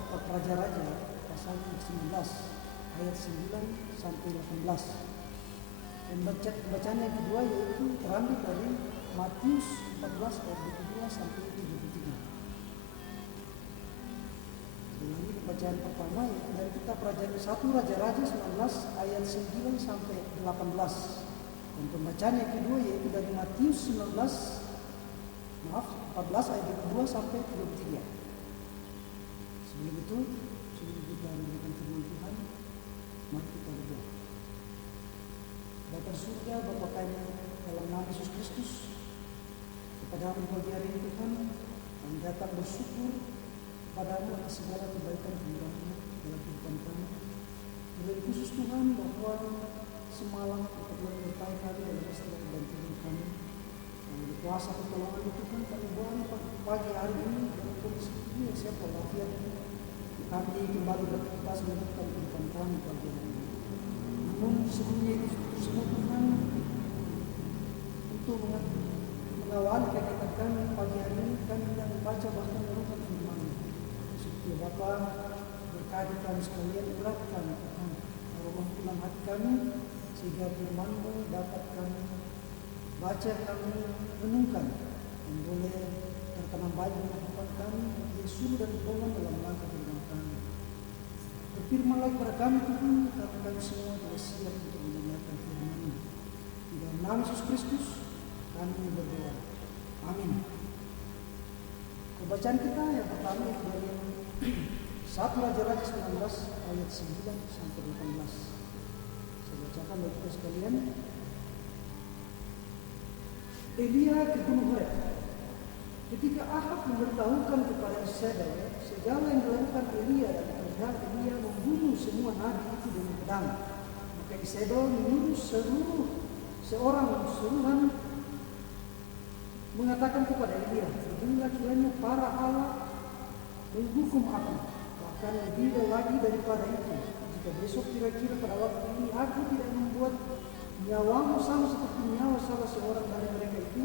kitab Raja-Raja pasal 19 ayat 9 sampai 18. Pembacaan yang kedua yaitu terambil dari Matius 14 ayat 22 sampai 23. Ini pembacaan pertama yaitu dari kitab Raja-Raja 19 ayat 9 sampai 18. Dan pembacaan yang kedua yaitu dari Matius 14 ayat 22 sampai 23. Sebelum itu, sebelum kita memberikan firman Tuhan, mari kita berdoa. Bapa surga, Bapa kami dalam nama Yesus Kristus, kepadamu pagi hari ini Tuhan, kami datang bersyukur kepadamu atas segala kebaikan pemurahan dalam kehidupan kami. Terlebih khusus Tuhan bahwa semalam Engkau telah menyertai kami dalam segala kebantuan kami. Kami kuasa pertolongan Tuhan kami boleh pagi hari ini dalam kondisi ini yang siap walafiat kami kembali beraktivitas melanjutkan kehidupan kami pagi hari ini. Namun sebelumnya itu semua Tuhan untuk mengawali kegiatan kami pagi hari ini kami hendak membaca bahkan merenungkan firman. Supaya Bapa berkati kami sekalian, beratkan Tuhan aroma dalam hati kami sehingga firman-Mu dapat kami baca, kami renungkan dan boleh tertanam baik dalam kehidupan kami, Yesus dan dorongan dalam langkah kehidupan kami. Berfirmanlah kepada kami Tuhan, karena kami semua telah siap untuk mendengarkan firman-Mu. Di dalam nama Yesus Kristus kami berdoa. Amin. Pembacaan kita yang pertama dari 1 Raja-Raja 19 ayat 9 sampai 18. Saya bacakan bagi kita sekalian. Elia ke Gunung Horeb. Ketika Ahab memberitahukan kepada Yezebel segala yang dilakukan Elia dan terlihat Elia membunuh semua nabi itu dengan pedang, maka Yezebel menyuruh seorang mengatakan kepada Elia, beginilah kiranya para Allah menghukum aku, bahkan lebih lagi daripada itu, jika besok kira-kira pada waktu ini aku tidak membuat nyawamu sama seperti nyawa salah seorang dari mereka itu,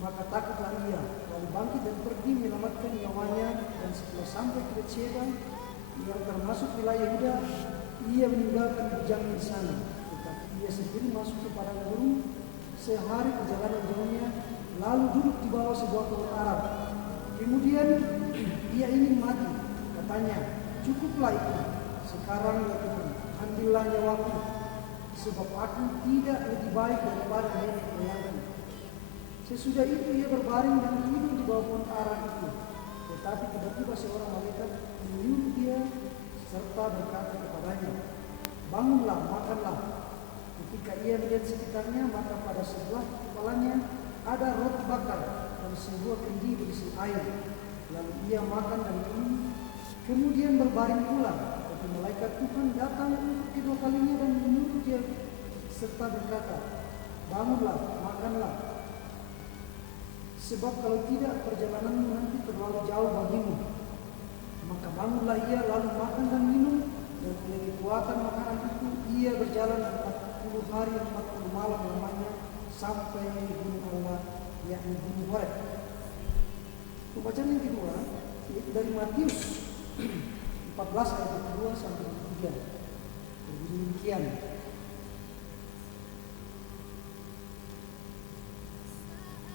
maka takutlah ia, lalu bangkit dan pergi menyelamatkan nyawanya. Dan setelah sampai ke Betsheba yang termasuk wilayah Yehuda, ia meninggalkan bujangnya di sana, tetapi ia sendiri masuk ke padang gurun sehari perjalanan jauhnya, lalu duduk di bawah sebuah pohon Arab. Kemudian ia ingin mati, katanya, cukuplah itu, sekarang ya Tuhan, ambillah nyawaku, sebab aku tidak lebih baik daripada nenek moyangku. Sesudah itu ia berbaring dan tidur di bawah pohon ara itu. Tetapi tiba-tiba seorang malaikat menyuruh dia serta berkata kepadanya, bangunlah, makanlah. Ketika ia melihat sekitarnya, maka pada sebelah kepalanya ada roti bakar dan sebuah kendi berisi air. Lalu ia makan dan minum, kemudian berbaring pula. Tetapi malaikat Tuhan datang untuk kedua kalinya dan menyuruh dia serta berkata, bangunlah, makanlah. Sebab kalau tidak, perjalananmu nanti terlalu jauh bagimu. Maka bangunlah ia, lalu makan dan minum, dan oleh kekuatan makanan itu ia berjalan 40 hari 40 malam lamanya sampai di gunung Allah, yakni Gunung Horeb. Pembacaan yang kedua yaitu dari Matius 14 ayat 2 sampai 3. Berbunyi demikian.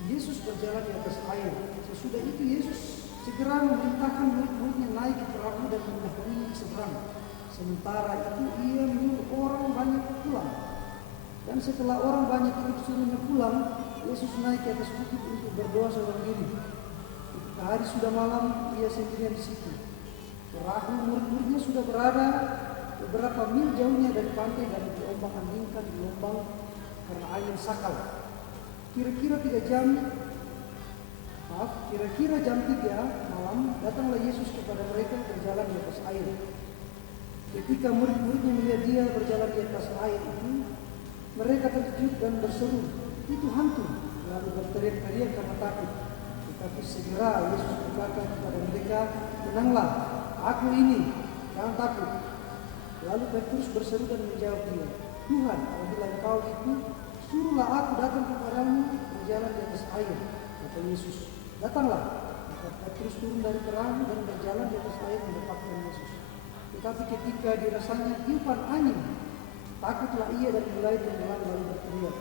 Yesus berjalan di atas air. Sesudah itu Yesus segera memerintahkan murid-muridnya naik ke perahu dan mendahului ke seberang. Sementara itu ia menyuruh orang banyak pulang. Dan setelah orang banyak itu disuruhnya pulang, Yesus naik ke atas bukit untuk berdoa seorang diri. Ketika hari sudah malam, ia sendirian di situ. Perahu murid-muridnya sudah berada beberapa mil jauhnya dari pantai dan diombang-ambingkan di gelombang karena angin sakal. Kira-kira jam 3 malam datanglah Yesus kepada mereka berjalan di atas air. Ketika murid-muridnya melihat dia berjalan di atas air itu, mereka terkejut dan berseru, itu hantu, lalu berteriak-teriak karena takut. Tetapi segera Yesus berkata kepada mereka, tenanglah, aku ini, jangan takut. Lalu Petrus berseru dan menjawab dia, Tuhan, apabila engkau itu, suruhlah aku datang kepadamu berjalan di atas air. Kata Yesus, datanglah. Maka Petrus turun dari perahu dan berjalan di atas ia mendapatkan Yesus. Tetapi ketika dirasanya tiupan angin, takutlah ia dan mulai tenggelam lalu berteriak,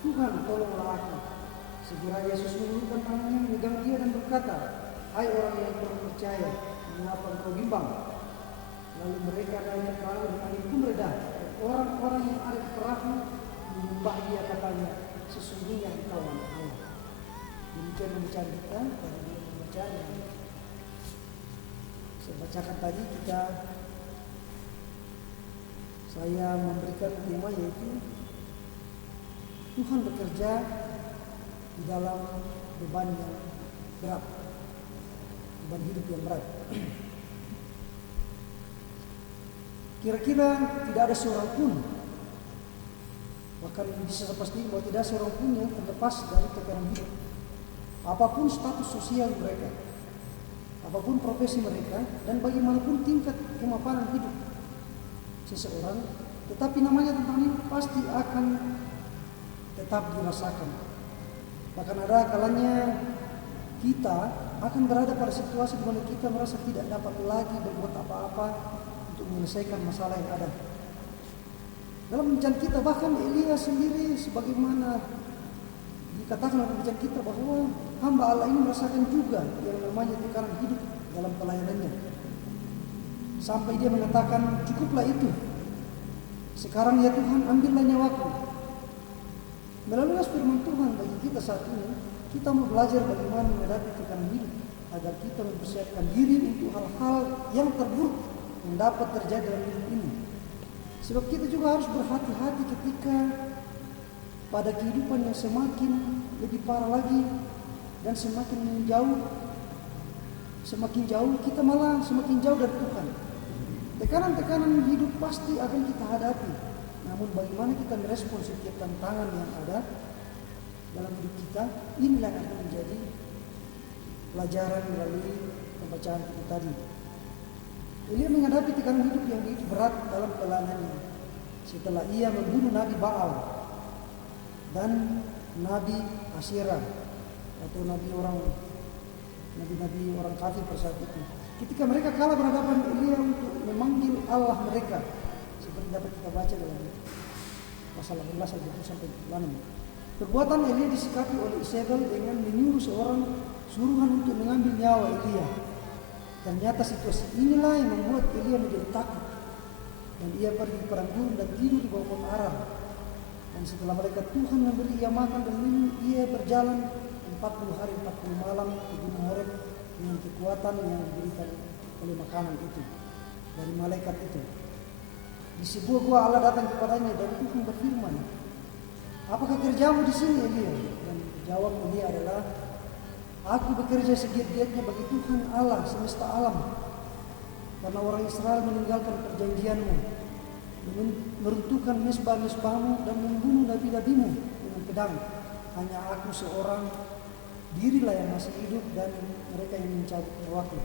Tuhan, tolonglah aku. Segera Yesus mengulurkan tangannya, memegang dia dan berkata, hai orang yang kurang percaya, mengapa engkau bimbang? Lalu mereka naik ke perahu dan angin pun reda. Orang-orang yang ada di perahu menyembah dia, katanya, sesungguhnya engkau anak Allah. Demikian pembacaan kita dari pembacaan yang saya bacakan tadi. Saya memberikan tema yaitu Tuhan bekerja di dalam beban yang berat, beban hidup yang berat. Kira-kira tidak ada seorang pun, bahkan bisa saya pastikan bahwa tidak seorang pun yang terlepas dari tekanan hidup. Apapun status sosial mereka, apapun profesi mereka, dan bagaimanapun tingkat kemapanan hidup seseorang, tetapi namanya tentang hidup pasti akan tetap dirasakan. Bahkan ada kalanya kita akan berada pada situasi di mana kita merasa tidak dapat lagi berbuat apa-apa untuk menyelesaikan masalah yang ada. Dalam pembacaan kita bahkan Elia sendiri sebagaimana dikatakan dalam pembacaan kita bahwa hamba Allah ini merasakan juga yang namanya tekanan hidup dalam pelayanannya. Sampai dia mengatakan, cukuplah itu. Sekarang ya Tuhan, ambillah nyawaku. Melalui firman Tuhan bagi kita saat ini, kita mau belajar bagaimana menghadapi tekanan hidup agar kita mempersiapkan diri untuk hal-hal yang terburuk yang dapat terjadi dalam hidup ini. Sebab kita juga harus berhati-hati ketika pada kehidupan yang semakin lebih parah lagi dan semakin jauh kita malah semakin jauh dari Tuhan. Tekanan-tekanan hidup pasti akan kita hadapi. Namun bagaimana kita merespon setiap tantangan yang ada dalam hidup kita, inilah yang akan menjadi pelajaran melalui pembacaan kita tadi. Elia menghadapi tekanan hidup yang begitu berat dalam pelayanannya setelah ia membunuh Nabi Baal dan Nabi Asyera atau nabi orang kafir pada saat itu. Ketika mereka kalah berhadapan Elia untuk memanggil Allah mereka, seperti dapat kita baca dalam pasal 18 ayat 20 sampai 26. Perbuatan Elia disikapi oleh Isabel dengan menyuruh seorang suruhan untuk mengambil nyawa Elia. Ternyata situasi inilah yang membuat Elia menjadi takut, dan ia pergi perang gurun dan tidur di bawah pohon ara. Dan setelah malaikat Tuhan memberi ia makan dan minum, ia berjalan 40 hari 40 malam ke Gunung Horeb dengan kekuatan yang diberikan oleh makanan itu dari malaikat itu. Di sebuah gua Allah datang kepadanya dan Tuhan berfirman, apakah kerjamu di sini Elia? Dan jawab Elia adalah, aku bekerja segiat-giatnya bagi Tuhan Allah semesta alam, karena orang Israel meninggalkan perjanjianmu, meruntuhkan mesbah-mesbahmu dan membunuh nabi-nabimu dengan pedang. Hanya aku seorang dirilah yang masih hidup dan mereka yang mencabut nyawaku.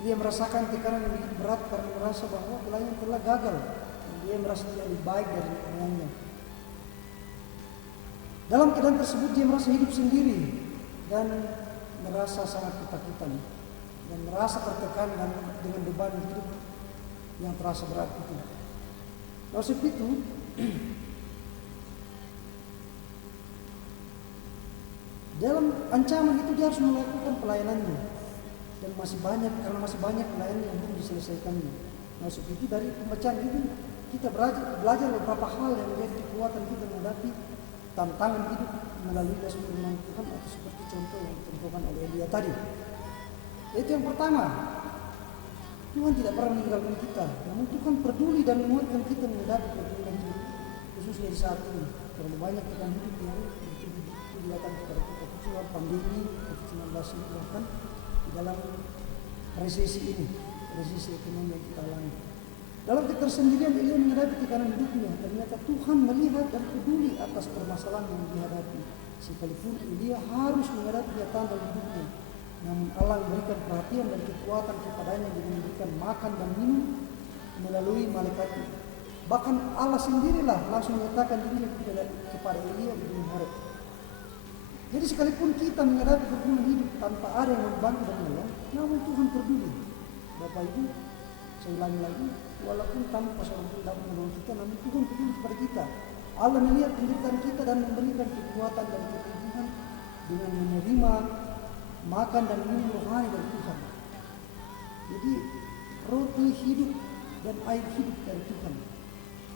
Dia merasakan tekanan yang begitu berat karena merasa bahwa pelayan telah gagal, dan dia merasa tidak lebih baik dari pelayannya. Dalam keadaan tersebut dia merasa hidup sendiri dan merasa sangat ketakutan dan merasa tertekan dan dengan beban hidup yang terasa berat itu. Oleh sebab itu, dalam ancaman itu dia harus melakukan pelayanannya, dan masih banyak pelayan yang belum diselesaikannya. Oleh sebab itu dari pembacaan ini kita belajar beberapa hal yang menjadi kekuatan kita menghadapi tantangan hidup melalui firman Tuhan, atau seperti contoh yang ditentukan oleh Elia tadi. Itu yang pertama, Tuhan tidak pernah meninggalkan kita, namun Tuhan peduli dan menguatkan kita menghadapi pergumulan hidup, khususnya di saat ini. Terlalu banyak tekanan hidup yang dilihatkan kepada kita, khususnya pandemi COVID-19 ini, bahkan di dalam resesi ekonomi yang kita alami. Dalam ketersendirian Elia menghadapi tekanan hidupnya, ternyata Tuhan melihat dan peduli atas permasalahan yang dihadapi. Sekalipun Elia harus menghadapi kenyataan dalam hidupnya, namun Allah memberikan perhatian dan kekuatan kepadanya dengan memberikan makan dan minum melalui malaikatnya. Bahkan Allah sendirilah langsung menyatakan dirinya kepada Elia di Gunung Horeb. Jadi sekalipun kita menghadapi pergumulan hidup tanpa ada yang membantu dan menolong, namun Tuhan peduli. Dan Saya ulangi lagi, walaupun tanpa seorang pun dapat menolong kita, namun Tuhan peduli kepada kita. Allah melihat penderitaan kita dan memberikan kekuatan dan keteguhan dengan menerima makan dan minum rohani dari Tuhan. Jadi roti hidup dan air hidup dari Tuhan.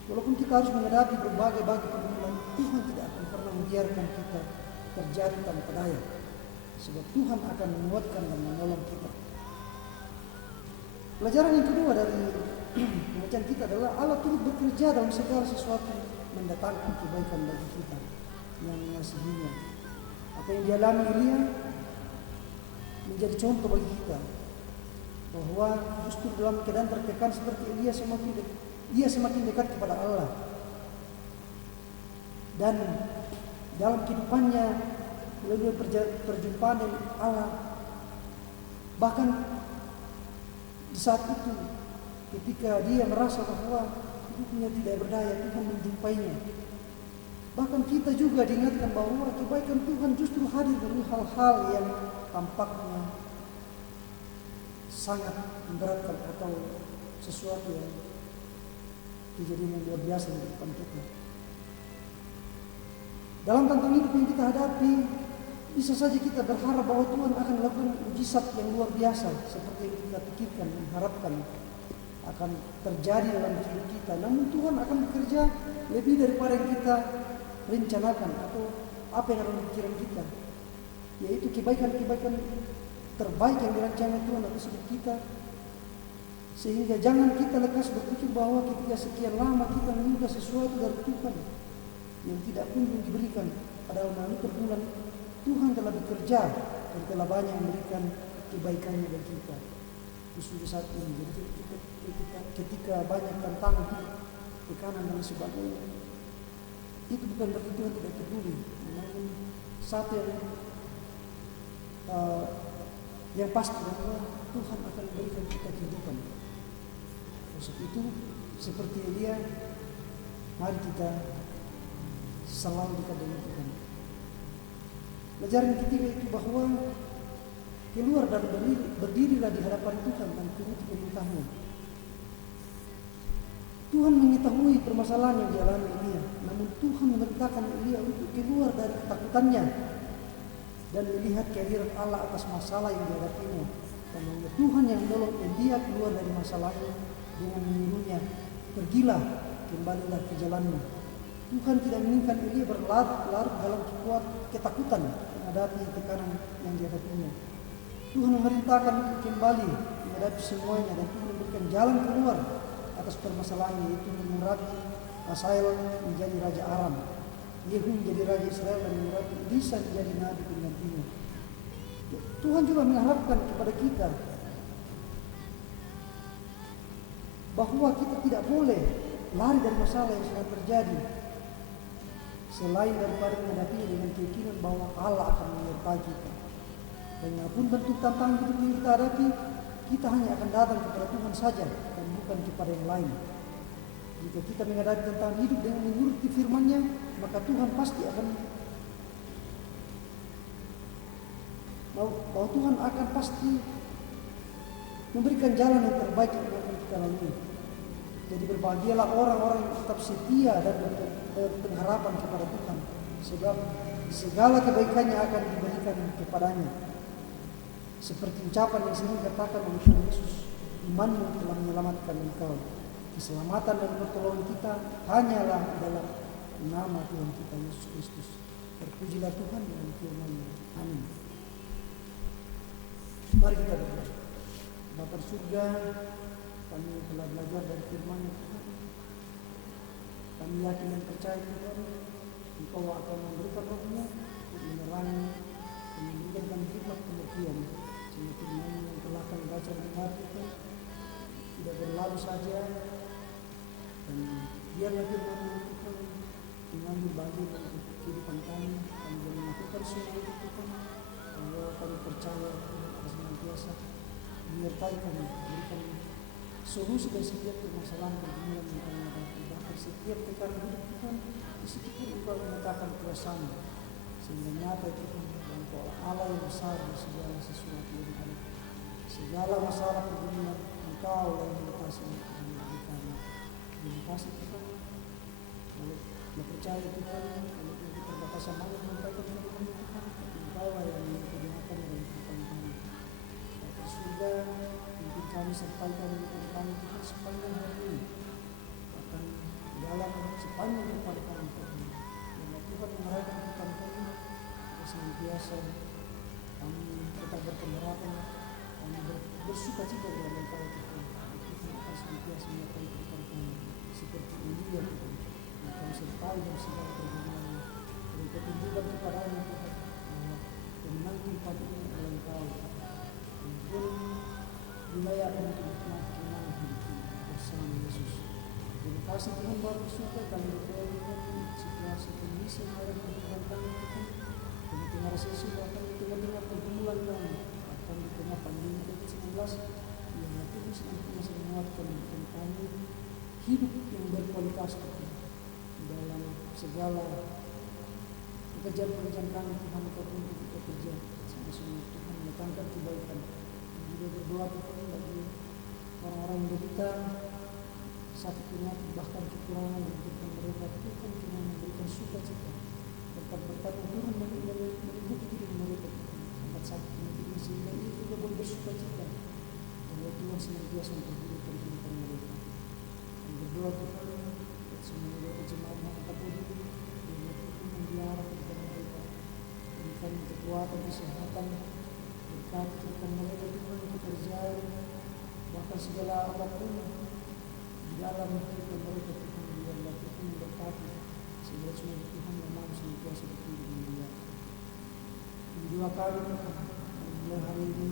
Walaupun kita harus menghadapi berbagai pergumulan, Tuhan tidak akan pernah membiarkan kita terjadi tanpa daya. Sebab Tuhan akan menguatkan dan menolong kita. Pelajaran yang kedua dari pembacaan kita adalah Allah turut bekerja dalam segala sesuatu mendatangkan kebaikan bagi kita yang mengasihinya. Apa yang dialami Elia menjadi contoh bagi kita bahwa justru dalam keadaan tertekan seperti Elia semakin dekat kepada Allah, dan dalam kehidupannya melalui perjumpaan dengan Allah, bahkan di saat itu ketika dia merasa bahwa hidupnya tidak berdaya, Tuhan menjumpainya. Bahkan kita juga diingatkan bahwa kebaikan Tuhan justru hadir dari hal-hal yang tampaknya sangat memberatkan atau sesuatu yang kejadian yang luar biasa di depan kita. Dalam tantangan hidup yang kita hadapi, bisa saja kita berharap bahwa Tuhan akan melakukan mujizat yang luar biasa seperti yang kita pikirkan dan harapkan akan terjadi dalam hidup kita. Namun Tuhan akan bekerja lebih daripada yang kita rencanakan atau apa yang ada dalam pikiran kita, yaitu kebaikan-kebaikan terbaik yang dirancangkan Tuhan atas hidup kita. Sehingga jangan kita lekas berpikir bahwa ketika sekian lama kita meminta sesuatu dari Tuhan yang tidak kunjung diberikan, padahal melalui perbulan Tuhan telah bekerja dan telah banyak memberikan kebaikannya bagi kita. Khususnya saat ini, jadi ketika banyak tantangan, tekanan dan sebagainya, itu bukan berarti Tuhan tidak peduli. Namun satu yang pasti bahwa Tuhan akan memberikan kita kehidupan. Maksud itu seperti Elia, mari kita selalu dekat dengan Tuhan. Pelajaran ketiga itu bahwa keluar dan berdirilah di hadapan Tuhan dan turuti perintahnya. Tuhan mengetahui permasalahan yang dialami Elia, namun Tuhan memerintahkan Elia untuk keluar dari ketakutannya dan melihat kehadiran Allah atas masalah yang dihadapinya. Dan Tuhan yang menolong Elia keluar dari masalahnya dengan menyuruhnya, pergilah, kembalilah ke jalanmu. Tuhan tidak menginginkan Elia berlarut dalam ketakutan menghadapi tekanan yang dihadapinya. Tuhan memerintahkan untuk kembali menghadapi semuanya, dan Tuhan memberikan jalan keluar atas permasalahannya, yaitu memurapi Hazael menjadi raja Aram, Yehu menjadi raja Israel, dan memurapi Elisa menjadi nabi penggantinya. Tuhan juga mengharapkan kepada kita bahwa kita tidak boleh lari dari masalah yang sedang terjadi, selain daripada menghadapinya dengan keyakinan bahwa Allah akan menyertai kita. Dan apapun bentuk tantangan hidup yang kita hadapi, kita hanya akan datang kepada Tuhan saja dan bukan kepada yang lain. Jika kita menghadapi tantangan hidup dengan menuruti firman-Nya, maka Tuhan pasti akan bahwa Tuhan akan pasti memberikan jalan yang terbaik yang akan kita lalui. Jadi berbahagialah orang-orang yang tetap setia dan berpengharapan kepada Tuhan, sebab segala kebaikannya akan diberikan kepadanya. Seperti ucapan yang sering dikatakan oleh Tuhan Yesus, imanmu telah menyelamatkan engkau. Keselamatan dan pertolongan kita hanyalah dalam nama Tuhan kita Yesus Kristus. Terpujilah Tuhan dengan firman-Nya. Amin. Mari kita berdoa. Bapa surga, kami telah belajar dari firman-Nya Tuhan. Kami yakin dan percaya Tuhan, Engkau akan memberikan roh-Mu untuk menerangi dan memberikan hikmat pengertian, sehingga firman-Mu yang telah kami baca dan dengar Tuhan tidak berlalu saja, dan biarlah firman-Mu Tuhan mengambil bagian dari kehidupan kami boleh melakukan semua itu Tuhan, bahwa kami percaya Tuhan akan senantiasa menyertai kami, berikan solusi dari setiap permasalahan pergumulan yang kami hadapi, bahkan setiap tekanan hidup Tuhan, di situ pun Engkau menyatakan kuasa-Mu, sehingga nyata Tuhan bahwa Engkau Allah yang besar di segala sesuatu yang ada. Segala masalah pergumulan Engkau yang mengetahui. kasih yang diberikan. Terima kasih Tuhan. Lalu kita percaya Tuhan, kalau kita terbatasan malam menyampaikan firman Tuhan, tapi Engkau yang mempergunakan dan Tuhan kami. Bapa surga, pimpin kami sampaikan kepada kami Tuhan sepanjang hari ini. Bahkan dalam sepanjang depan kami Tuhan. Dan Tuhan mengarahkan Tuhan kami, senantiasa kami tetap berpengharapan, kami bersuka cita dalam Engkau Tuhan. Tuhan akan senantiasa menyertai Tuhan kami seperti Elia Tuhan. Engkau sertai dalam segala pergumulan. Beri petunjukan kepada-Nya Tuhan bahwa pemenang Tuhan ini adalah Engkau. Dan pun dilayakan untuk nikmati kemenangan hidup bersama Yesus. Terima kasih Tuhan Bapa surga, kami berdoa Tuhan situasi kondisi yang ada di Tuhan kami Tuhan. Kami tengah resesi, bahkan di tengah pergumulan kami, bahkan di tengah pandemi COVID-19 yang Tuhan senantiasa menguatkan Tuhan kami hidup yang berkualitas Tuhan dalam segala pekerjaan-pekerjaan kami Tuhan, apapun itu kita kerja sama semua Tuhan mendatangkan kebaikan. Dan juga berdoa Tuhan bagi orang-orang yang menderita sakit penyakit bahkan kekurangan, dan Tuhan mereka Tuhan cuma memberikan sukacita. Berkat-berkat turun meliputi hidup mereka Tuhan, angkat sakit penyakit ini sehingga ini juga boleh bersukacita bahwa Tuhan senantiasa memperhatikan kehidupan mereka. Dan berdoa Tuhan semua mereka jemaat yang kita budi, dan Tuhan membiarkan kepada mereka, berikan kekuatan, kesehatan, berkati kehidupan mereka Tuhan, pekerjaan, bahkan segala apapun di dalam kehidupan mereka Tuhan, biarlah Tuhan memberkati segala semua Tuhan yang mau senantiasa berkumpul dengan dia. Dua kali mulai hari ini